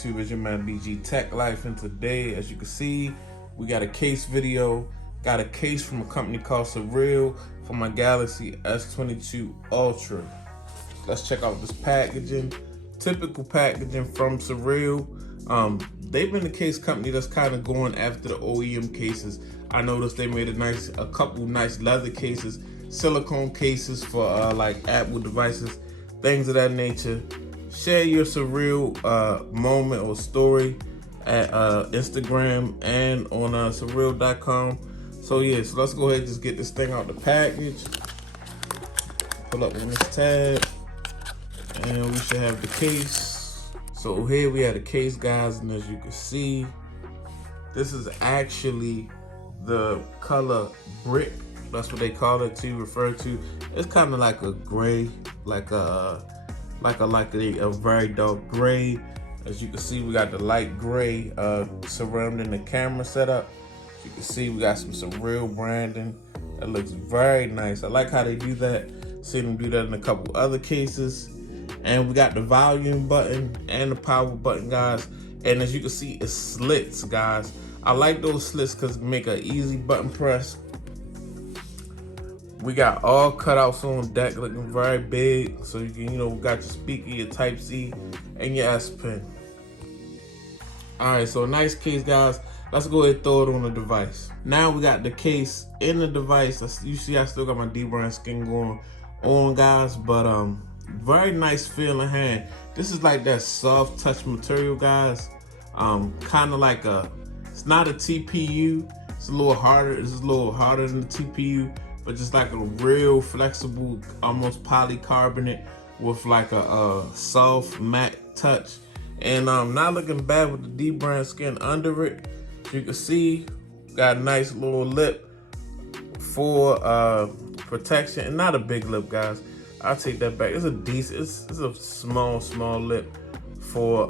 YouTube? It's your man BG Tech Life, and today, as you can see, we got a case video. Got a case from a company called Cyrill for my Galaxy S22 Ultra. Let's check out this packaging. Typical packaging from Cyrill. They've been a case company that's kind of going after the OEM cases. I noticed they made a couple nice leather cases, silicone cases for like Apple devices, things of that nature. Share your Cyrill moment or story at Instagram and on Cyrill.com. So yeah, so let's go ahead and just get this thing out the package. Pull up on this tab, and we should have the case. So here we have the case, guys, and as you can see, this is actually the color brick. That's what they call it to refer to. It's kind of like a gray, like a very dark gray. As you can see, we got the light gray surrounding the camera setup. As you can see, we got some Cyrill branding. That looks very nice. I like how they do that. Seen them do that in a couple other cases. And we got the volume button and the power button, guys. And as you can see, it slits, guys. I like those slits because it make an easy button press. We got all cutouts on deck, looking very big. So you can, we got your speaker, your Type-C, and your S Pen. All right, so nice case, guys. Let's go ahead and throw it on the device. Now we got the case in the device. You see, I still got my D-brand skin going on, guys, but very nice feeling hand. This is like that soft touch material, guys. Kind of like it's not a TPU. It's a little harder. It's a little harder than the TPU, but just like a real flexible, almost polycarbonate with like a soft matte touch. And not looking bad with the D-brand skin under it. You can see, got a nice little lip for protection, and not a big lip, guys. I'll take that back. It's a decent, it's a small lip for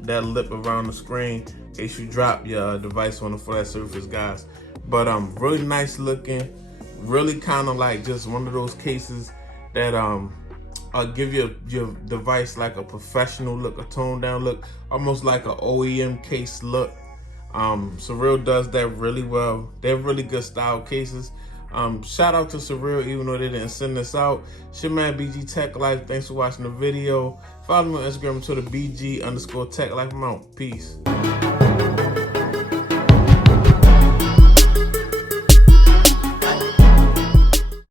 that lip around the screen in case you drop your device on the flat surface, guys. But really nice looking, really kind of like just one of those cases that give your device like a professional look, a toned down look, almost like an OEM case look. Cyrill does that really well. They're really good style cases. Shout out to Cyrill, even though they didn't send this out. It's your man BG Tech Life. Thanks for watching the video. Follow me on Instagram and Twitter, BG_Tech Life. I'm out. Peace.